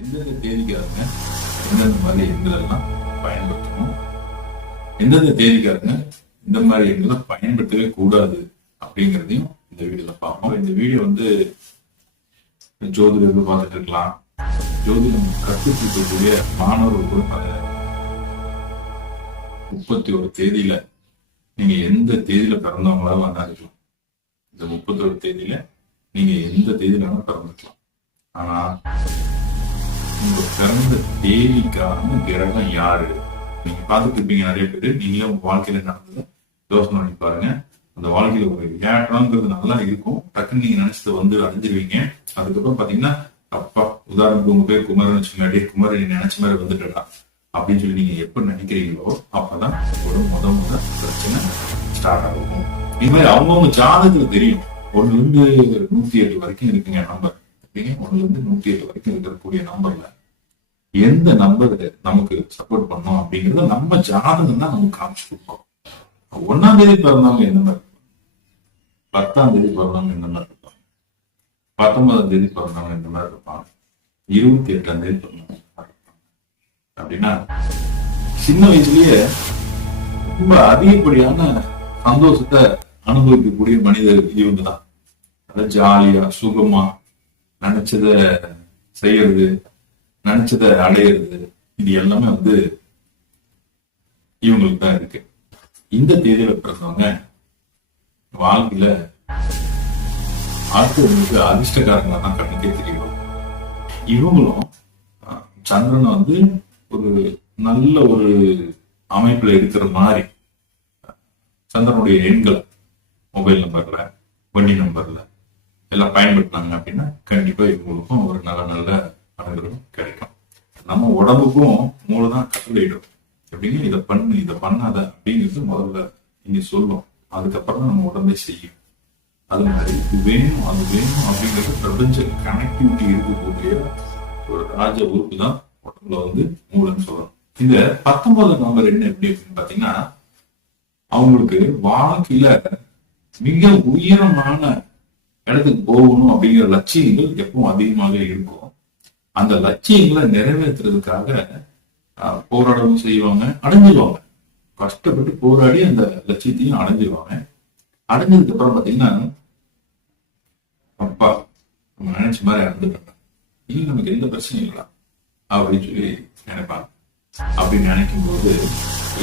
எந்தெந்த தேதிக்காரங்க எந்தெந்த மாதிரி எண்களெல்லாம் பயன்படுத்தணும்? எந்தெந்த தேதிக்காரங்க இந்த மாதிரி எண்களை பயன்படுத்தவே கூடாது அப்படிங்கிறதையும் இந்த வீடியோல பார்ப்போம். இந்த வீடியோ வந்து ஜோதிடர்கள் பார்த்துட்டு இருக்கலாம். ஜோதிடம் கற்றுக் இருக்கக்கூடிய மாணவர்கள் கூட பார்க்க முப்பத்தி ஒரு தேதியில நீங்க எந்த தேதியில பிறந்தவங்களா வந்தாலும் இந்த முப்பத்தி ஒரு தேதியில நீங்க எந்த தேதியில பிறந்துக்கலாம் ஆனா உங்க பிறந்த தேதிக்கான கிரகம் யாரு? நீங்க பார்த்துட்டு இருப்பீங்க நிறைய பேர். நீங்களே உங்க வாழ்க்கையில நடந்ததை யோசனை பண்ணி பாருங்க. அந்த வாழ்க்கையில ஒரு ஏற்றம்ங்கிறது நல்லா இருக்கும். டக்குன்னு நீங்க நினைச்சது வந்து அடைஞ்சிருவீங்க. அதுக்கப்புறம் பாத்தீங்கன்னா அப்பா உதாரணத்துக்கு உங்க பேர் குமரன் வச்சுக்கோங்க. டே குமரன் நீ நினைச்ச மாதிரி வந்துட்டா அப்படின்னு சொல்லி நீங்க எப்ப நினைக்கிறீங்களோ அப்பதான் ஒரு முத முத பிரச்சனை ஸ்டார்ட் ஆகும். இது மாதிரி அவங்கவுங்க ஜாதகத்துக்கு தெரியும். ஒண்ணுல இருந்து நூத்தி எட்டு வரைக்கும் இருக்குங்க நம்பர் ஓகேங்க ஒண்ணுல இருந்து நூத்தி எட்டு வரைக்கும் இருக்கக்கூடிய நம்பர்ல எந்த நம்பர் நமக்கு சப்போர்ட் பண்ணும் அப்படிங்கிறத நம்ம ஜாதகம் தான் நமக்கு காமிச்சு கொடுப்போம் ஒன்னாம் தேதி பிறந்தவங்க என்ன மாதிரி பத்தாம் தேதி பிறந்தவங்க என்ன மாதிரி இருப்பாங்க? பத்தொன்பதாம் தேதி பிறந்தவங்க இந்த மாதிரி இருப்பாங்க? இருபத்தி எட்டாம் தேதி பிறந்தவங்க அப்படின்னா சின்ன வயசுலயே ரொம்ப அதிகப்படியான சந்தோஷத்தை அனுபவிக்கக்கூடிய மனிதர் இவங்க தான். அதாவது ஜாலியா சுகமா நினைச்சத செய்யறது நினைச்சத அடையிறது இது எல்லாமே வந்து இவங்களுக்கு தான் இருக்கு. இந்த தேதியில பிறந்தவங்க வாழ்க்கையில அடுத்தவங்களுக்கு அதிர்ஷ்டக்காரங்களா தான் கண்ணுக்கே தெரியும். இவங்களும் சந்திரனை வந்து ஒரு நல்ல ஒரு அமைப்புல இருக்கிற மாதிரி சந்திரனுடைய எண்களை மொபைல் நம்பர்ல வண்டி நம்பர்ல எல்லாம் பயன்படுத்தினாங்க அப்படின்னா கண்டிப்பா இவங்களுக்கும் ஒரு நல்ல நல்ல அனுகிரகம் கிடைக்கும். நம்ம உடம்புக்கும் மூளை தான் கட்டளையிடும் எப்படிங்க? இதை பண்ணு இதை பண்ணாத அப்படிங்கிறது முதல்ல நீங்க சொல்லும். அதுக்கப்புறம் தான் நம்ம உடம்பே செய்யும். அது மாதிரி இது வேணும் அது வேணும் அப்படிங்கிறது பிரபஞ்ச கனெக்டிவிட்டி இருக்கக்கூடிய ஒரு ராஜ உறுப்பு தான் உடம்புல வந்து மூளைன்னு சொல்லணும். இந்த பத்தொன்பது நம்பர் என்ன எப்படி அப்படின்னு பாத்தீங்கன்னா அவங்களுக்கு வாழ்க்கையில மிக உயரமான இடத்துக்கு போகணும் அப்படிங்கிற லட்சியங்கள் எப்பவும் அதிகமாக இருக்கும். அந்த லட்சியங்களை நிறைவேற்றுறதுக்காக போராடவும் செய்வாங்க அடைஞ்சிடுவாங்க கஷ்டப்பட்டு போராடி அந்த லட்சியத்தையும் அடைஞ்சிருவாங்க. அடைஞ்சதுக்கு அப்புறம் பாத்தீங்கன்னா அப்பா நம்ம நினைச்ச மாதிரி இறந்துட்டோம் இனி நமக்கு எந்த பிரச்சனையும் இல்லை அப்படின்னு சொல்லி நினைப்பாங்க. அப்படி நினைக்கும் போது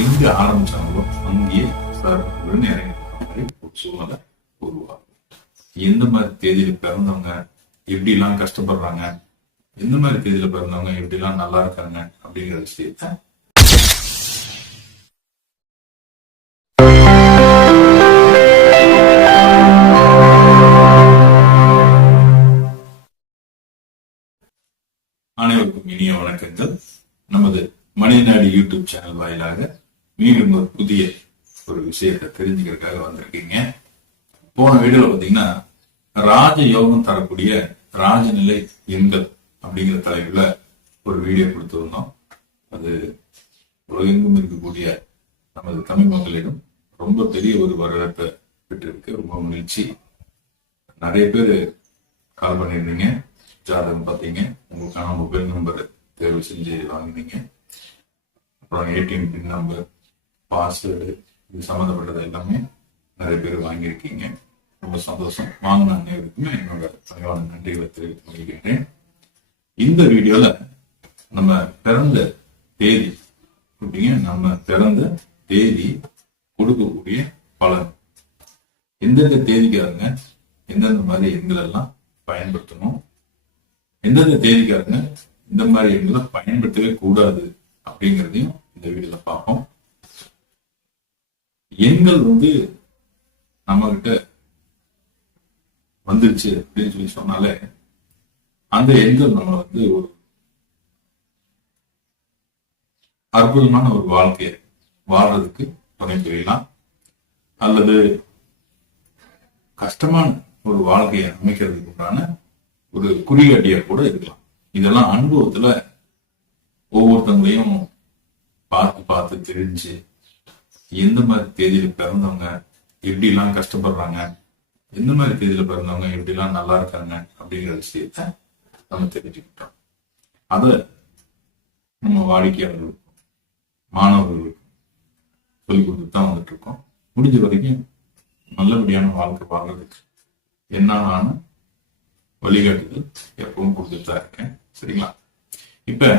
எங்க ஆரம்பிச்சாங்களோ அங்கேயே சார் இறங்கி சூழ்நிலை உருவாகும். எந்த மாதிரி தேதியில பிறந்தவங்க எப்படி எல்லாம் கஷ்டப்படுறாங்க எந்த மாதிரி தேதியில பிறந்தவங்க எப்படி எல்லாம் நல்லா இருக்காங்க அப்படிங்கிற விஷயத்த அனைவருக்கும் இனிய வணக்கங்கள். நமது மனிதநாடு யூடியூப் சேனல் வாயிலாக மீண்டும் ஒரு புதிய ஒரு விஷயத்தை தெரிஞ்சுக்கிறதுக்காக வந்திருக்கீங்க. போன வீடியோல பாத்தீங்கன்னா ராஜ யோகம் தரக்கூடிய ராஜநிலை எண்கள் அப்படிங்கிற தலைப்புல ஒரு வீடியோ கொடுத்திருந்தோம். அது உலகெங்கும் இருக்கக்கூடிய நமது தமிழ் மக்களிடம் ரொம்ப பெரிய ஒரு வரவேற்பை பெற்றிருக்கு. ரொம்ப மகிழ்ச்சி. நிறைய பேர் கால் பண்ணியிருந்தீங்க. ஜாதகம் பார்த்தீங்க. உங்களுக்கான மொபைல் நம்பர் தேர்வு செஞ்சு வாங்கினீங்க. அப்புறம் ஏடிஎம் பின் நம்பர் பாஸ்வேர்டு இது சம்மந்தப்பட்டது எல்லாமே நிறைய பேர் வாங்கியிருக்கீங்க. ரொம்ப சந்தோஷம். வாங்கின அனைவருக்குமே என்னோட பணிவான நன்றிகளை தெரிவித்துக் கொள்கிறேன். இந்த வீடியோல நம்ம பிறந்த தேதி அப்படிங்க நம்ம பிறந்த தேதி கொடுக்கக்கூடிய பலன். எந்தெந்த தேதிக்காரங்க எந்தெந்த மாதிரி எண்கள் எல்லாம் பயன்படுத்தணும்? எந்தெந்த தேதிக்காரங்க இந்த மாதிரி எண்களை பயன்படுத்தவே கூடாது அப்படிங்கிறதையும் இந்த வீடியோல பார்ப்போம். எண்கள் வந்து நம்ம கிட்ட வந்துருச்சு அப்படின்னு சொல்லி சொன்னாலே அந்த எண்கள் நம்ம வந்து ஒரு அற்புதமான ஒரு வாழ்க்கையை வாழ்றதுக்கு துணை புரியலாம். அல்லது கஷ்டமான ஒரு வாழ்க்கையை அமைக்கிறதுக்கு உண்டான ஒரு குறிகாட்டியா கூட இருக்கலாம். இதெல்லாம் அனுபவத்துல ஒவ்வொருத்தவங்களையும் பார்த்து பார்த்து தெரிஞ்சு எந்த மாதிரி தேதியில பிறந்தவங்க எப்படி எல்லாம் கஷ்டப்படுறாங்க? எந்த மாதிரி தேதியில பிறந்தவங்க எப்படி எல்லாம் நல்லா இருக்காங்க? அப்படிங்கிற விஷயத்த நம்ம தெரிஞ்சுக்கிட்டோம். அதை நம்ம வாடிக்கையாளர்களுக்கும் மாணவர்களுக்கும் சொல்லிக் கொடுத்துட்டு தான் வந்துட்டு இருக்கோம் முடிஞ்ச வரைக்கும் நல்லபடியான வாழ்க்கை வாழ்றதுக்கு என்னமான வழிகாட்டுதல் எப்பவும் கொடுத்துட்டு தான் இருக்கேன். சரிங்களா? இப்ப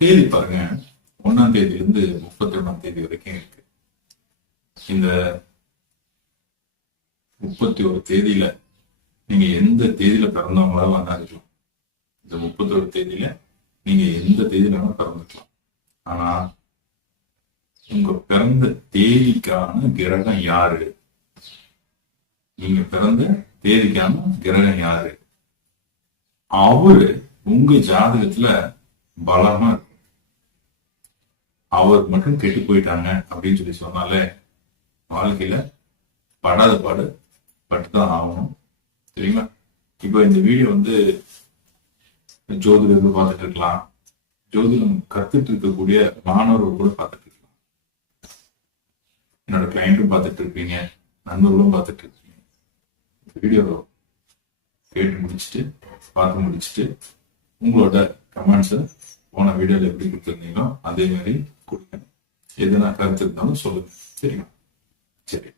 தேதி பாருங்க. ஒன்னாம் தேதியிலிருந்து முப்பத்தி ஒண்ணாம் தேதி வரைக்கும் இருக்கு. இந்த முப்பத்தி ஒரு தேதியில நீங்க எந்த தேதியில பிறந்தவங்களா வேணா இந்த முப்பத்தி ஒரு தேதியில நீங்க எந்த தேதியில வேணா பிறந்துக்கலாம் ஆனா உங்க பிறந்த தேதிக்கான கிரகம் யாரு? நீங்க பிறந்த தேதிக்கான கிரகம் யாரு? அவரு உங்க ஜாதகத்துல பலமா இருக்கும் அவர் மட்டும் கெட்டு போயிட்டாங்க அப்படின்னு சொல்லி சொன்னாலே வாழ்க்கையில படாத பாடு பட்டுதான் ஆகணும். சரிங்களா இப்போ இந்த வீடியோ வந்து ஜோதிடர்கள் பார்த்துட்டு இருக்கலாம். ஜோதிடம் கத்துட்டு இருக்கக்கூடிய மாணவர்கள் கூட பார்த்துட்டு இருக்கலாம். என்னோட கிளைண்ட்டும் பார்த்துட்டு இருப்பீங்க நண்பர்களும் பார்த்துட்டு இருக்கீங்க. வீடியோ கேட்டு முடிச்சுட்டு பார்த்து முடிச்சுட்டு உங்களோட கமெண்ட்ஸை போன வீடியோவில் எப்படி கொடுத்துருந்தீங்களோ அதே மாதிரி கொடுங்க. எதுனா கருத்து இருந்தாலும் சொல்லுங்க. சரிங்களா சரி.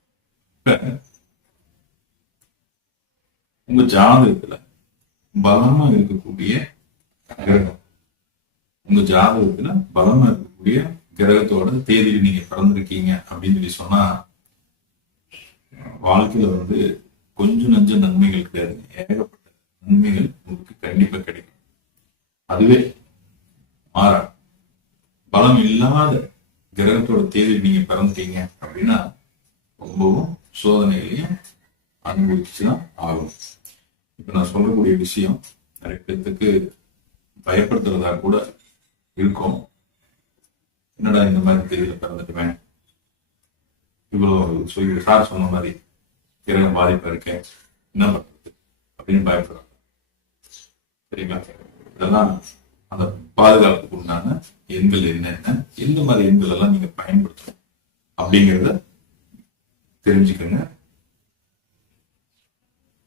உங்க ஜாதகத்துல பலமா இருக்கக்கூடிய கிரகம். உங்க ஜாதகத்துல பலமா இருக்கக்கூடிய கிரகத்தோட தேதியில் நீங்க பிறந்திருக்கீங்க அப்படின்னு சொல்லி சொன்னா வாழ்க்கையில வந்து கொஞ்சம் நஞ்ச நன்மைகள் கிடையாது. ஏகப்பட்ட நன்மைகள் உங்களுக்கு கண்டிப்பா கிடைக்கும். அதுவே மாறா பலம் இல்லாத கிரகத்தோட தேதியில் நீங்க பிறந்துட்டீங்க அப்படின்னா ரொம்பவும் சோதனைகளையும் அனுபவிச்சுதான் ஆகும் இப்ப நான் சொல்லக்கூடிய விஷயம் நிறைய பேர்த்துக்கு பயப்படுத்துறதா கூட இருக்கும். என்னடா இந்த மாதிரி தெரியல பிறந்துட்டுவேன் இவ்வளவு சொல்லி சார் சொன்ன மாதிரி கிரகம் பாதிப்பா இருக்கேன். என்ன பண்றது? அப்படின்னு பயப்படுறாங்க. சரிங்களா? இதெல்லாம் அந்த பாதுகாப்புக்கு உண்டான எண்கள் என்னென்ன எந்த மாதிரி எண்கள் எல்லாம் நீங்க பயன்படுத்தணும்? அப்படிங்கிறத தெரிஞ்சுக்கோங்க.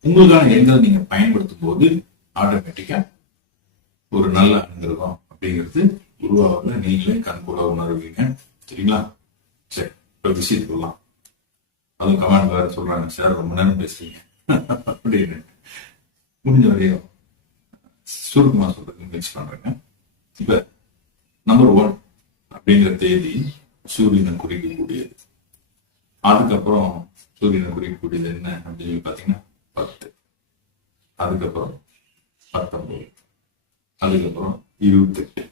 உங்களுக்கான எண்களை நீங்க பயன்படுத்தும் போது ஆட்டோமேட்டிக்கா ஒரு நல்ல அனுகிரகம் அப்படிங்கிறது உருவாகுது நீங்களே கண்கூட உணர்வீங்க. சரிங்களா? சரி இப்போ விஷயத்துக்கு வரலாம் அதுவும் கமெண்ட் வேற சொல்றாங்க சார் ரொம்ப நேரம் பேசுறீங்க. அப்படின்னு. முடிஞ்ச வரையும் சுருக்கமாக சொல்றதுக்கு முயற்சி பண்றேங்க. இப்ப நம்பர் ஒன் அப்படிங்கிற தேதி சூரியனை குறிக்கக்கூடியது. அதுக்கப்புறம் சூரியனை குறிக்கக்கூடியது என்ன அப்படின்னு சொல்லி பார்த்தீங்கன்னா பத்து. அதுக்கப்புறம் பத்தொன்பது. அதுக்கப்புறம் இருபத்தெட்டு.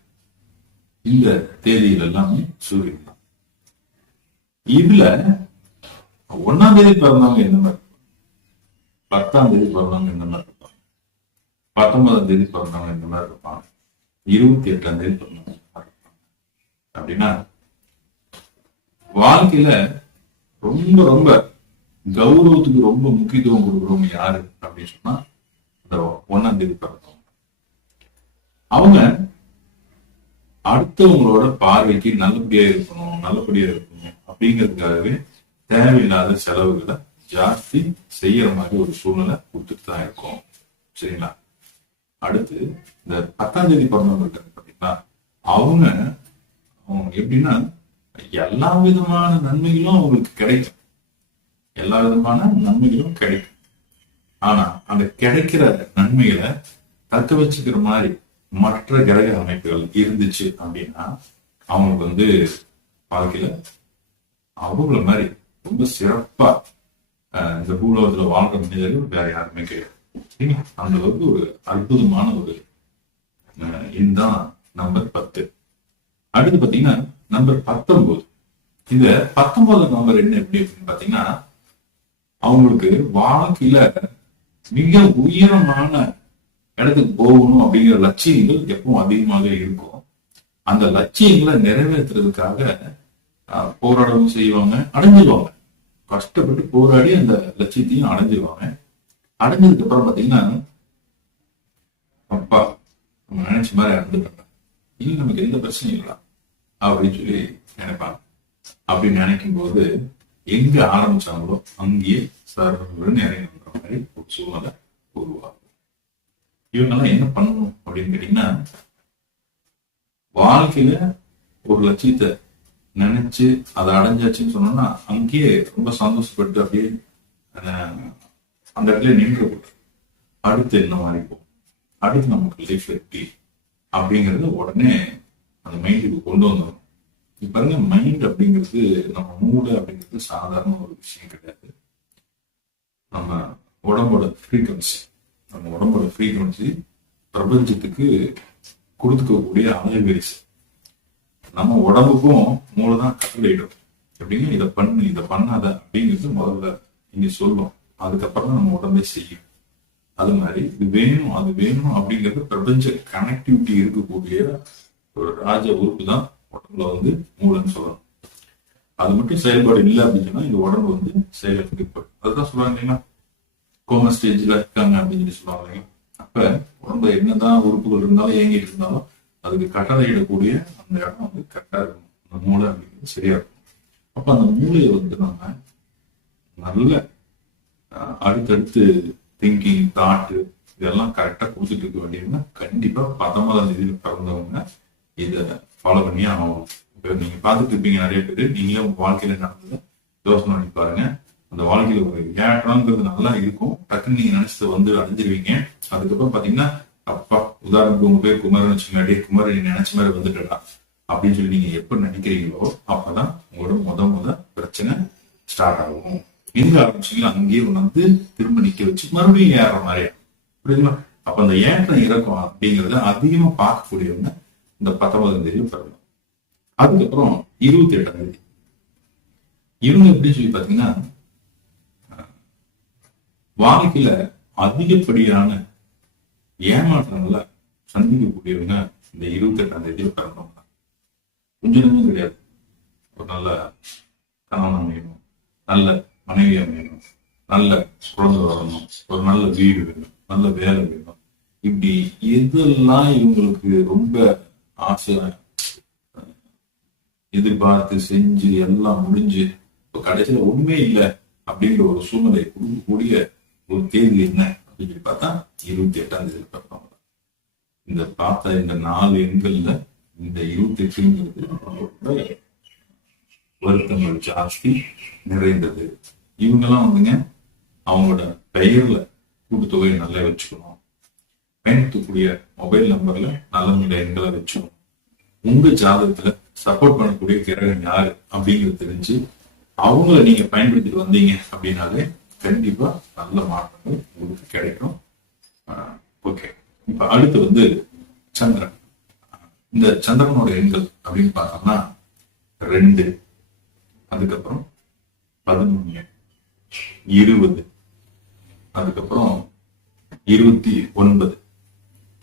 இந்த தேதியில் எல்லாமே சூரியன் தான். இதுல ஒன்னாம் தேதி பிறந்தவங்க என்ன மாதிரி பத்தாம் தேதி பிறந்தவங்க என்ன மாதிரி இருப்பாங்க? பத்தொன்பதாம் தேதி பிறந்தவங்க இந்த மாதிரி இருப்பாங்க? இருபத்தி எட்டாம் தேதி பிறந்தவங்க அப்படின்னா வாழ்க்கையில ரொம்ப ரொம்ப கௌரவத்துக்கு ரொம்ப முக்கியத்துவம் கொடுக்குறவங்க யாரு அப்படின்னு சொன்னா இந்த ஒன்னாம் தேதி பிறந்தவங்க. அவங்க அடுத்தவங்களோட பார்வைக்கு நல்லபடியா இருக்கணும் நல்லபடியா இருக்கணும் அப்படிங்கிறதுக்காகவே தேவையில்லாத செலவுகளை ஜாஸ்தி செய்யற மாதிரி ஒரு சூழ்நிலை கொடுத்துட்டு தான் இருக்கும். சரிங்களா? அடுத்து இந்த பத்தாம் தேதி பிறந்தவங்க இருக்காங்க பாத்தீங்களா? அவங்க அவங்க எப்படின்னா எல்லா விதமான நன்மைகளும் அவங்களுக்கு கிடைக்கும். எல்லா விதமான நன்மைகளும் கிடைக்கும். ஆனா அந்த கிடைக்கிற நன்மைகளை தக்க வச்சுக்கிற மாதிரி மற்ற கிரக அமைப்புகள் இருந்துச்சு அப்படின்னா அவங்களுக்கு வந்து வாழ்க்கையில அவங்கள மாதிரி ரொம்ப சிறப்பா அஹ், இந்த பூலோகத்துல வாழ்ற மனிதர்கள் வேற யாருமே கிடையாது. சரிங்களா? அந்த அளவுக்கு ஒரு அற்புதமான ஒரு அஹ், இதுதான் நம்பர் பத்து. அடுத்து பாத்தீங்கன்னா நம்பர் பத்தொன்பது. இந்த பத்தொன்பது நம்பர் என்ன எப்படி அப்படின்னு பாத்தீங்கன்னா அவங்களுக்கு வாழ்க்கையில மிக உயரமான இடத்துக்கு போகணும் அப்படிங்கிற லட்சியங்கள் எப்பவும் அதிகமாக இருக்கும். அந்த லட்சியங்களை நிறைவேற்றுறதுக்காக ஆஹ், போராடவும் செய்வாங்க அடைஞ்சிடுவாங்க கஷ்டப்பட்டு போராடி அந்த லட்சியத்தையும் அடைஞ்சிருவாங்க. அடைஞ்சதுக்கு அப்புறம் பாத்தீங்கன்னா அப்பா நம்ம நினைச்ச மாதிரி இறந்துட்டாங்க இனி நமக்கு எந்த பிரச்சனையும் இல்லை அப்படின்னு சொல்லி நினைப்பாங்க. அப்படி நினைக்கும் போது எங்க ஆரம்பிச்சாங்களோ அங்கேயே சர்வன்னு இறங்கி மாதிரி ஒரு சூழ்நிலை உருவாகும். இவங்கெல்லாம் என்ன பண்ணணும் அப்படின்னு கேட்டீங்கன்னா வாழ்க்கையில ஒரு லட்சியத்தை நினைச்சு அதை அடைஞ்சாச்சுன்னு சொன்னோம்னா அங்கேயே ரொம்ப சந்தோஷப்பட்டு அப்படியே அந்த இடத்துல நின்று அடுத்து என்ன மாதிரி போகும் அடுத்து நமக்கு லைஃப் எப்படி? அப்படிங்கறது உடனே அந்த மைண்டுக்கு கொண்டு வந்துடும் பாருங்க மைண்ட் அப்படிங்கிறது நம்ம மூளை அப்படிங்கிறது சாதாரண ஒரு விஷயம் கிடையாது. நம்ம உடம்போட ஃப்ரீக்வன்சி நம்ம உடம்போட ஃப்ரீக்வன்சி பிரபஞ்சத்துக்கு கொடுத்துக்கக்கூடிய அலைவரிசை. நம்ம உடம்புக்கும் மூளை தான் கட்டளையிடும். எப்படிங்க? இதை பண்ணு இதை பண்ணாத அப்படிங்கிறது முதல்ல இங்க சொல்லும் அதுக்கப்புறம் தான் நம்ம உடம்பே செய்யும். அது மாதிரி இது வேணும் அது வேணும் அப்படிங்கிறது பிரபஞ்ச கனெக்டிவிட்டி இருக்கக்கூடிய ஒரு ராஜ உறுப்பு தான் உடம்புல வந்து மூளைன்னு சொல்லலாம் அது மட்டும் செயல்பாடு இல்லை அப்படின்னு சொன்னா இந்த உடம்பு வந்து செயலுக்கு அதுதான் சொல்றாங்க இல்லைங்களா? கோம ஸ்டேஜ்ல இருக்காங்க அப்படின்னு சொல்லி சொல்லுவாங்க இல்லைங்களா? அப்ப உடம்புல என்னதான் உறுப்புகள் இருந்தாலும் இயங்கிட்டு இருந்தாலும் அதுக்கு கட்டளையிடக்கூடிய அந்த இடம் வந்து கரெக்டா இருக்கும். அந்த மூளை அப்படிங்கிறது சரியா இருக்கும். அப்ப அந்த மூளையை வந்து நம்ம நல்ல அஹ், அடுத்தடுத்து திங்கிங் தாட்டு இதெல்லாம் கரெக்டா கொடுத்துட்டு இருக்க வேண்டியதுன்னா கண்டிப்பா பத்தொன்பதாம் தேதியில பிறந்தவங்க இதை ஃபாலோ பண்ணி ஆகணும் இப்போ நீங்க பார்த்துட்டு இருப்பீங்க நிறைய பேர். நீங்களே உங்க வாழ்க்கையில நடந்ததை யோசனை பண்ணி பாருங்க. அந்த வாழ்க்கையில ஒரு ஏற்றம்ங்கிறது நல்லா இருக்கும். டக்குன்னு நீங்க நினைச்சது வந்து அடைஞ்சிருவீங்க. அதுக்கப்புறம் பாத்தீங்கன்னா அப்பா உதாரணத்துக்கு உங்க பேர் குமாரன் வச்சுக்கோங்க. டே நீ நினைச்ச மாதிரி வந்துட்டா அப்படின்னு சொல்லி நீங்க எப்ப நினைக்கிறீங்களோ அப்பதான் உங்களோட முத முத பிரச்சனை ஸ்டார்ட் ஆகும். எங்க ஆரம்பிச்சீங்களோ அங்கேயே வந்து திரும்ப நிக்க வச்சு மறுபடியும் ஏற மாதிரி புரியுதுங்களா? அப்ப அந்த ஏற்றம் இறக்கம் அப்படிங்கறத அதிகமா பார்க்கக்கூடியவங்க இந்த பத்தொன்பதாம் தேதி பிறந்தோம். அதுக்கப்புறம் இருபத்தி எட்டாம் தேதி. இவங்க எப்படி சொல்லி பாத்தீங்கன்னா அஹ், வாழ்க்கையில அதிகப்படியான ஏமாற்றங்களை சந்திக்கக்கூடியவங்க இந்த இருபத்தி எட்டாம் தேதி பிறந்தவங்க கொஞ்சம் கிடையாது. ஒரு நல்ல கணவன் அமையணும் நல்ல மனைவி அமையணும் நல்ல குழந்தை வரணும் ஒரு நல்ல வீடு வேணும் நல்ல வேலை வேணும். இப்படி எதெல்லாம் இவங்களுக்கு ரொம்ப ஆசை எதிர்பார்த்து செஞ்சு எல்லாம் முடிஞ்சு இப்ப கடைசியில ஒண்ணுமே இல்லை அப்படிங்கிற ஒரு சூழ்நிலை கொடுக்கக்கூடிய ஒரு தேதி என்ன அப்படின்னு சொல்லி பார்த்தா இருபத்தி எட்டாம் தேதி பிறந்தவங்க இந்த பார்த்த இந்த நாலு எண்கள்ல இந்த இருபத்தி எட்டுங்கிறது வருத்தங்கள் ஜாஸ்தி நிறைந்தது. இவங்கெல்லாம் வந்துங்க அவங்களோட பெயர்ல கூட்டுத்தொகையை நல்லா வச்சுக்கணும். பயன்படுத்தக்கூடிய மொபைல் நம்பர்ல நல்ல நல்ல எண்களை வச்சோம் உங்க ஜாதகத்துல சப்போர்ட் பண்ணக்கூடிய கிரகம் யாரு அப்படிங்கிறது தெரிஞ்சு அவங்கள நீங்க பயன்படுத்திட்டு வந்தீங்க அப்படின்னாலே கண்டிப்பா நல்ல மாற்றங்கள் உங்களுக்கு கிடைக்கும். ஓகே இப்ப அடுத்து வந்து சந்திரன். இந்த சந்திரனோட எண்கள் அப்படின்னு பார்த்தோம்னா ரெண்டு அதுக்கப்புறம் பதினொன்னு இருபது அதுக்கப்புறம் இருபத்தி ஒன்பது.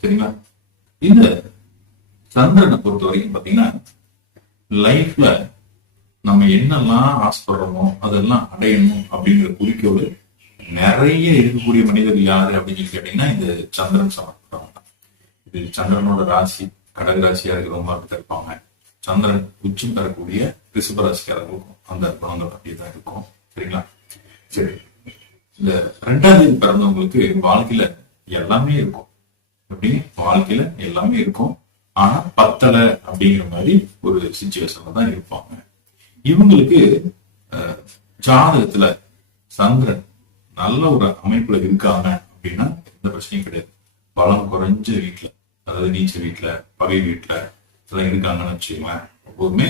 சரிங்களா இந்த சந்திரனை பொறுத்த வரைக்கும் பாத்தீங்கன்னா லைஃப்ல நம்ம என்னெல்லாம் ஆசைப்படுறோமோ அதெல்லாம் அடையணும் அப்படிங்கிற குறிக்கோள் நிறைய இருக்கக்கூடிய மனிதர் யாரு அப்படின்னு சொல்லி கேட்டீங்கன்னா இந்த சந்திரன் சம்பந்தப்பட்டவங்க தான். இது சந்திரனோட ராசி கடக ராசியா இருக்கிறவங்க அப்படி இருப்பாங்க. சந்திரன் உச்சம் தரக்கூடிய ரிஷப ராசிக்காரர்களுக்கும் அந்த குணங்கள் அப்படியே தான் இருக்கும். சரிங்களா? சரி. இந்த ரெண்டாம் தேதி பிறந்தவங்களுக்கு வாழ்க்கையில எல்லாமே இருக்கும். அப்படின்னு வாழ்க்கையில எல்லாமே இருக்கும். ஆனா பத்தல அப்படிங்கிற மாதிரி ஒரு சுச்சுவேஷன்ல தான் இருப்பாங்க. இவங்களுக்கு ஜாதகத்துல சந்திரன் நல்ல ஒரு அமைப்புல இருக்காங்க அப்படின்னா எந்த பிரச்சனையும் கிடையாது. பலம் குறைஞ்ச வீட்டுல அதாவது நீச்சல் வீட்டுல பகை வீட்டுல இதெல்லாம் இருக்காங்கன்னு வச்சுக்கோங்களேன் எப்போதுமே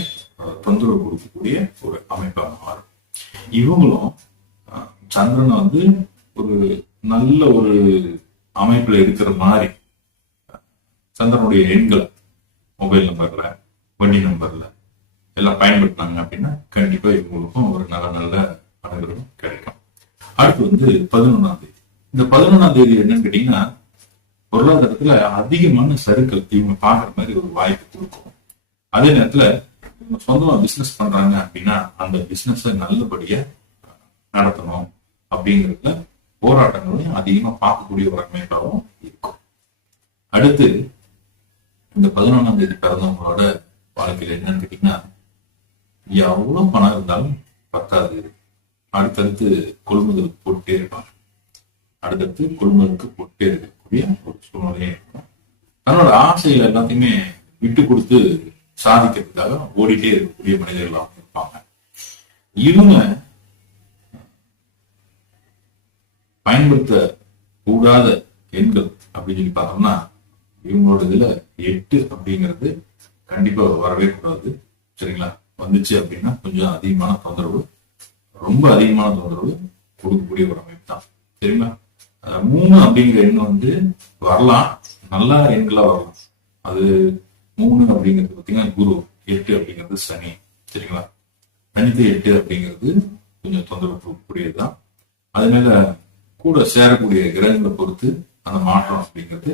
தொந்தரவு கொடுக்கக்கூடிய ஒரு அமைப்பாக மாறும். இவங்களும் அஹ், சந்திரனை வந்து ஒரு நல்ல ஒரு அமைப்புல இருக்கிற மாதிரி சந்திரனுடைய எண்கள் மொபைல் நம்பர்ல வண்டி நம்பர்ல எல்லாம் பயன்படுத்தினாங்க அப்படின்னா கண்டிப்பா இவங்களுக்கும் ஒரு நல்ல நல்ல பணங்களும் கிடைக்கும். அடுத்து வந்து பதினொன்னாம் தேதி. இந்த பதினொன்னாம் தேதி என்னன்னு கேட்டீங்கன்னா பொருளாதாரத்துல அதிகமான சருக்கள் இவங்க பாக்குற மாதிரி ஒரு வாய்ப்பு கொடுக்கும். அதே நேரத்துல இவங்க சொந்தமா பிசினஸ் பண்றாங்க அப்படின்னா அந்த பிசினஸ் நல்லபடியா நடத்தணும் அப்படிங்கிறதுல போராட்டங்களையும் அதிகமா பார்க்கக்கூடிய ஒரு அமைப்பாகவும் இருக்கும். அடுத்து இந்த பதினொன்றாம் தேதி பிறந்தவங்களோட வாழ்க்கையில என்னன்னு கேட்டீங்கன்னா எவ்வளவு பணம் இருந்தாலும் பத்தாது. அடுத்தடுத்து கொள்முதல் போட்டே இருப்பாங்க. அடுத்தடுத்து கொள்முதலுக்கு போட்டே இருக்கக்கூடிய ஒரு சூழ்நிலையே இருக்கும். தன்னோட ஆசைகள் எல்லாத்தையுமே விட்டு கொடுத்து சாதிக்கிறதுக்காக ஓடிட்டே இருக்கக்கூடிய மனிதர்களாக இருப்பாங்க. இவங்க பயன்படுத்த கூடாத எண்கள் அப்படின்னு சொல்லி பார்த்தோம்னா இவங்களோட இதுல எட்டு அப்படிங்கிறது கண்டிப்பா வரவே கூடாது சரிங்களா? வந்துச்சு அப்படின்னா கொஞ்சம் அதிகமான தொந்தரவு ரொம்ப அதிகமான தொந்தரவு கொடுக்கக்கூடிய ஒரு அமைப்பு தான். சரிங்களா? மூணு அப்படிங்கிற எண் வந்து வரலாம். நல்லா எண்களா வரலாம். அது மூணு அப்படிங்கிறது பார்த்தீங்கன்னா குரு எட்டு அப்படிங்கிறது சனி. சரிங்களா? தனித்து எட்டு அப்படிங்கிறது கொஞ்சம் தொந்தரவு கொடுக்கக்கூடியதுதான் அதனால கூட சேரக்கூடிய கிரகங்களை பொறுத்து அந்த மாற்றம் அப்படிங்கிறது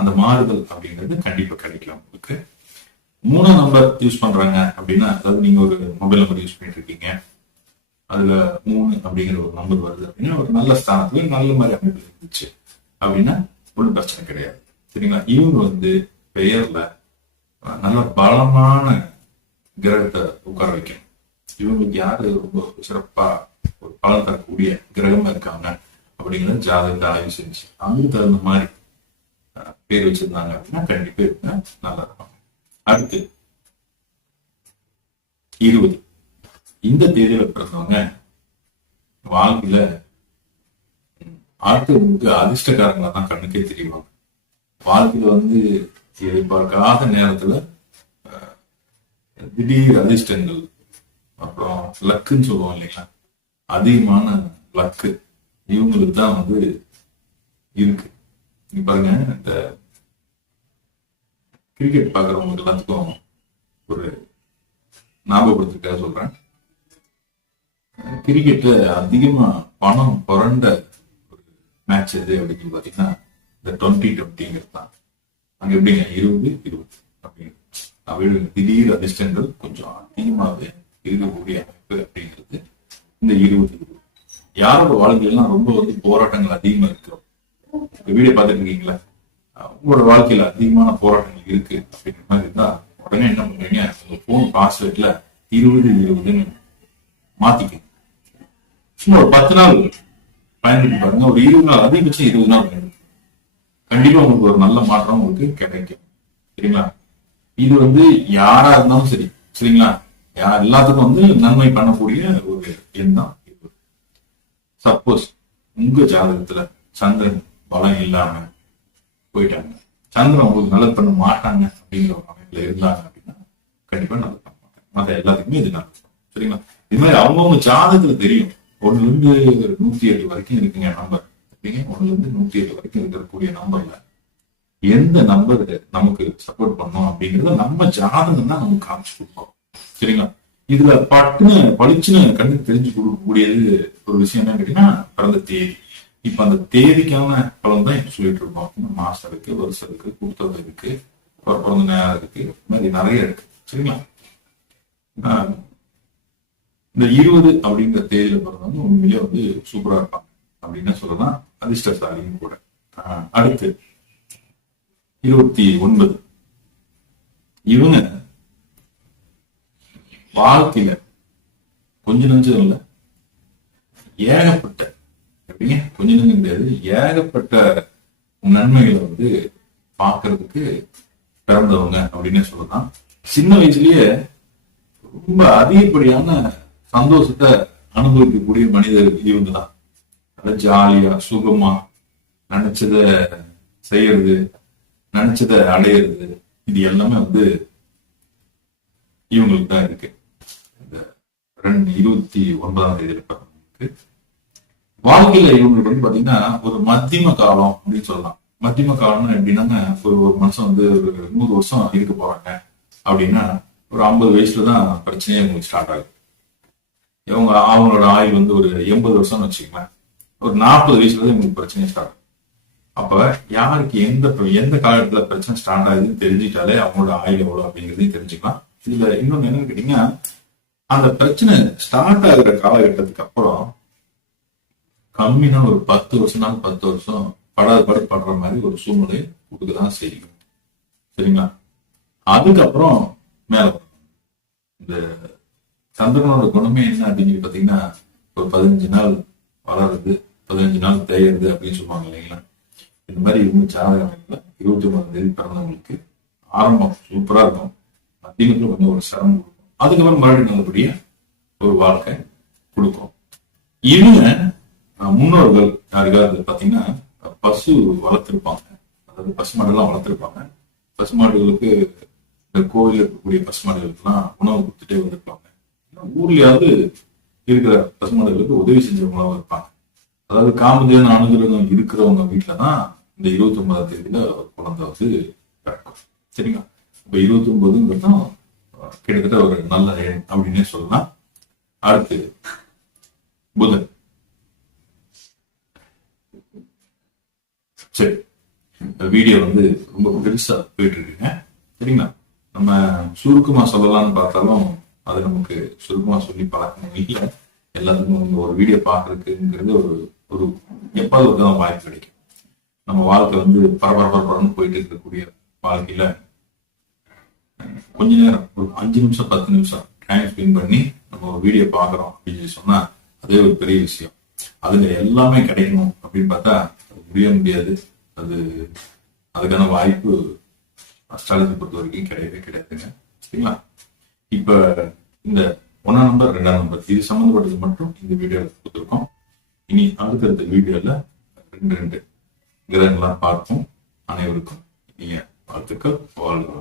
அந்த மாறுதல் அப்படிங்கிறது கண்டிப்பா கிடைக்கலாம் உங்களுக்கு. மூணாம் நம்பர் யூஸ் பண்றாங்க அப்படின்னா அதாவது நீங்க ஒரு மொபைல் நம்பர் யூஸ் பண்ணிட்டு இருக்கீங்க. அதுல மூணு அப்படிங்கிற ஒரு நம்பர் வருது அப்படின்னா ஒரு நல்ல ஸ்தானத்துல நல்ல மாதிரி அமைப்பு இருந்துச்சு அப்படின்னா ஒன்றும் பிரச்சனை கிடையாது. சரிங்களா? இவங்க வந்து பெயர்ல நல்ல பலமான கிரகத்தை உட்கார வைக்கணும். இவங்களுக்கு யாரு ரொம்ப சிறப்பா ஒரு பலன் தரக்கூடிய கிரகமா இருக்காங்க அப்படிங்கறத ஜாதகத்தை ஆய்வு செஞ்சு அதுக்கு தகுந்த மாதிரி பேர் வச்சிருந்தாங்க அப்படின்னா கண்டிப்பா இருக்குன்னா நல்லா இருக்கும் அடுத்து இருபது. இந்த தேதியில பிறந்தவங்க வாழ்க்கையில அடுத்தவங்களுக்கு அதிர்ஷ்டக்காரங்களா தான் கண்ணுக்கே தெரியுவாங்க வாழ்க்கையில வந்து எதிர்பார்க்காத நேரத்துல அஹ், திடீர் அதிர்ஷ்டங்கள் அப்புறம் லக்குன்னு சொல்லுவோம் இல்லைங்களா? அதிகமான லக்கு இவங்களுக்கு தான் வந்து இருக்கு. பாருங்க இந்த கிரிக்கெட் பார்க்குறவங்க எல்லாத்துக்கும் ஒரு ஞாபகப்படுத்துக்காக சொல்றேன். கிரிக்கெட்ல அதிகமா பணம் புரண்ட ஒரு மேட்ச் எது அப்படின்னு பார்த்தீங்கன்னா பாத்தீங்கன்னா இந்த டுவெண்ட்டி டுவெண்ட்டிங்கிறது தான். அங்க எப்படிங்க? இருபது இருபது அப்படின்னு அவையோட திடீர் அதிர்ஷ்டங்கள் கொஞ்சம் அதிகமாகவே இருக்கக்கூடிய அமைப்பு அப்படிங்கிறது இந்த இருபது. இருபது யாரோட வாழ்க்கையெல்லாம் ரொம்ப வந்து போராட்டங்கள் அதிகமா இருக்கு வீடியோ பார்த்துட்டு இருக்கீங்களா? உங்களோட வாழ்க்கையில அதிகமான போராட்டங்கள் இருக்கு அப்படிங்கிற மாதிரி இருந்தா உடனே என்ன பண்றீங்க உங்க போன் பாஸ்வேர்ட்ல இருபது இருபதுன்னு மாத்திக்க சும்மா ஒரு பத்து நாள் பயன்படுத்தி பாருங்க. ஒரு இருபது நாள் அதிகபட்சம் இருபது நாள் பயன்படுத்தி கண்டிப்பா உங்களுக்கு ஒரு நல்ல மாற்றம் உங்களுக்கு கிடைக்கும். சரிங்களா? இது வந்து யாரா இருந்தாலும் சரி. சரிங்களா? யார் எல்லாத்துக்கும் வந்து நன்மை பண்ணக்கூடிய ஒரு எண் தான் சப்போஸ் உங்க ஜாதகத்துல சந்திரன் பலம் இல்லாம போயிட்டாங்க. சந்திரன் உங்களுக்கு நல்லது பண்ண மாட்டாங்க அப்படிங்கிற ஒரு அமைப்புல இருந்தாங்க அப்படின்னா கண்டிப்பா நல்லது பண்ண மாட்டாங்க. மற்ற எல்லாத்துக்குமே இது நல்லது. சரிங்களா? இது மாதிரி அவங்கவுங்க ஜாதகத்துல தெரியும். ஒண்ணுல இருந்து நூத்தி எட்டு வரைக்கும் இருக்குங்க நம்பர் அப்படிங்க ஒண்ணுல இருந்து நூத்தி எட்டு வரைக்கும் இருக்கக்கூடிய நம்பர்ல எந்த நம்பர் நமக்கு சப்போர்ட் பண்ணும் அப்படிங்கறத நம்ம ஜாதகம் தான் நமக்கு காமிச்சு கொடுப்போம். சரிங்களா? இதுல பட்டுன்னு பளிச்சுன்னு கண்டு தெரிஞ்சு கொடுக்கக்கூடியது ஒரு விஷயம் என்னன்னு கேட்டீங்கன்னா பிறந்த தேதி. இப்ப அந்த தேதிக்கான பலன் தான் இப்ப சொல்லிட்டு இருக்கோம். மாசம் இருக்கு வருஷம் இருக்கு கொடுத்தது இருக்கு அப்புறம் பிறந்த நேரம் இருக்கு இந்த மாதிரி நிறைய இருக்கு. சரிங்களா? ஆஹ் இந்த இருபது அப்படிங்கிற தேதியில பிறந்தவங்க உண்மையிலேயே வந்து சூப்பரா இருப்பாங்க. அப்படின்னு சொல்லலாம். அதிர்ஷ்டசாலியும் கூட. ஆஹ் அடுத்து இருபத்தி ஒன்பது. இவங்க வாழ்க்கையில கொஞ்ச நஞ்சம் இல்ல ஏகப்பட்ட எப்படிங்க கொஞ்ச நஞ்சம் கிடையாது ஏகப்பட்ட நன்மைகளை வந்து பார்க்கறதுக்கு பிறந்தவங்க அப்படின்னு சொல்லலாம். சின்ன வயசுலயே ரொம்ப அதிகப்படியான சந்தோஷத்தை அனுபவிக்கக்கூடிய மனிதர் இவங்க தான் ஜாலியா சுகமா நினைச்சத செய்யறது நினைச்சத அடையிறது இது எல்லாமே வந்து இவங்களுக்கு தான் இருக்கு. இந்த ரெண்டு இருபத்தி ஒன்பதாம் தேதி இருப்பாங்க வாழ்க்கையில இவங்களுக்கு வந்து பாத்தீங்கன்னா ஒரு மத்தியம காலம் அப்படின்னு சொல்லலாம். மத்தியம காலம்னு எப்படின்னாங்க ஒரு ஒரு மனுஷன் வந்து ஒரு நூறு வருஷம் இருக்க போறாங்க. அப்படின்னா ஒரு ஐம்பது வயசுல தான் பிரச்சனையே உங்களுக்கு ஸ்டார்ட் ஆகுது. இவங்க அவங்களோட ஆயுள் வந்து ஒரு எண்பது வருஷம்னு வச்சுக்கோங்களேன். ஒரு நாற்பது வயசுல தான் இவங்களுக்கு பிரச்சனை ஸ்டார்ட் ஆகும் அப்ப யாருக்கு எந்த எந்த காலத்துல பிரச்சனை ஸ்டார்ட் ஆகுதுன்னு தெரிஞ்சுட்டாலே அவங்களோட ஆயுள் எவ்வளவு அப்படிங்கிறதையும் தெரிஞ்சுக்கலாம். இதுல இன்னொன்னு என்னன்னு கேட்டீங்கன்னா அந்த பிரச்சனை ஸ்டார்ட் ஆகுற காலகட்டத்துக்கு அப்புறம் கம்மினா ஒரு பத்து வருஷம்னா பத்து வருஷம் படாத படு படுற மாதிரி ஒரு சூழ்நிலை கொடுக்கதான் செய்யும். சரிங்களா? அதுக்கப்புறம் மேல இந்த சந்திரனோட குணமே என்ன அப்படின்னு சொல்லி பாத்தீங்கன்னா ஒரு பதினஞ்சு நாள் வளருது பதினஞ்சு நாள் தேயறது அப்படின்னு சொல்லுவாங்க இல்லைங்களா? இந்த மாதிரி இவங்க ஜாதகம் இருபத்தி ஒன்பதாம் தேதி பிறந்தவங்களுக்கு ஆரம்பம் சூப்பரா இருக்கும். அப்படிங்கிறது கொஞ்சம் ஒரு சிரமம் கொடுக்கும். அதுக்கப்புறம் மறுபடியும் நல்லபடியா ஒரு வாழ்க்கை கொடுக்கும். இவங்க முன்னோர்கள் யாருக்காவது பார்த்தீங்கன்னா பசு வளர்த்துருப்பாங்க. அதாவது பசுமாடுலாம் வளர்த்துருப்பாங்க. பசுமாடுகளுக்கு இந்த கோவில் இருக்கக்கூடிய பசுமாடுகளுக்கெல்லாம் உணவு கொடுத்துட்டே வந்திருப்பாங்க. ஊர்லயாவது இருக்கிற பசுமாடுகளுக்கு உதவி செஞ்சவங்களாவும் இருப்பாங்க. அதாவது காமதேன அனுகிரகம் இருக்கிறவங்க வீட்டுல தான் இந்த இருபத்தி ஒன்பதாம் தேதியில ஒரு குழந்தை வந்து பிறக்கும். சரிங்களா? இப்ப இருபத்தி ஒன்பதுங்கிறதும் கிட்டத்தட்ட ஒரு நல்ல எண் அப்படின்னே சொல்லலாம். அடுத்து புதன். சரி வீடியோ வந்து ரொம்ப பெருசா போயிட்டு இருக்குங்க சரிங்களா? நம்ம சுருக்கமா சொல்லலாம்னு பார்த்தாலும் அது நமக்கு சுருக்கமா சொல்லி பழக்கணும் இல்லை. எல்லாத்துக்கும் இந்த ஒரு வீடியோ பார்க்கறதுக்குங்கிறது ஒரு ஒரு எப்பாவது ஒரு தான் வாய்ப்பு கிடைக்கும். நம்ம வாழ்க்கை வந்து பரபர போயிட்டு இருக்கக்கூடிய வாழ்க்கையில கொஞ்ச நேரம் ஒரு அஞ்சு நிமிஷம் பத்து நிமிஷம் டைம் ஸ்பெண்ட் பண்ணி நம்ம ஒரு வீடியோ பார்க்குறோம் அப்படின்னு சொல்லி சொன்னா அதே ஒரு பெரிய விஷயம். அதுல எல்லாமே கிடைக்கணும் அப்படின்னு பார்த்தா முடிய முடியாது. அது அதுக்கான வாய்ப்பு அஸ்ட்ராலஜி பொறுத்த வரைக்கும் கிடையவே கிடையாதுங்க. சரிங்களா? இப்ப இந்த ஒன்னாம் நம்பர் ரெண்டாம் நம்பர் இது சம்மந்தப்பட்டது மட்டும் இந்த வீடியோவில் கொடுத்துருக்கோம். இனி அடுத்தடுத்த வீடியோல ரெண்டு ரெண்டு கிரகங்களாக பார்ப்போம். அனைவருக்கும் இனிய வாழ்த்துக்கள். வாழ்க்கை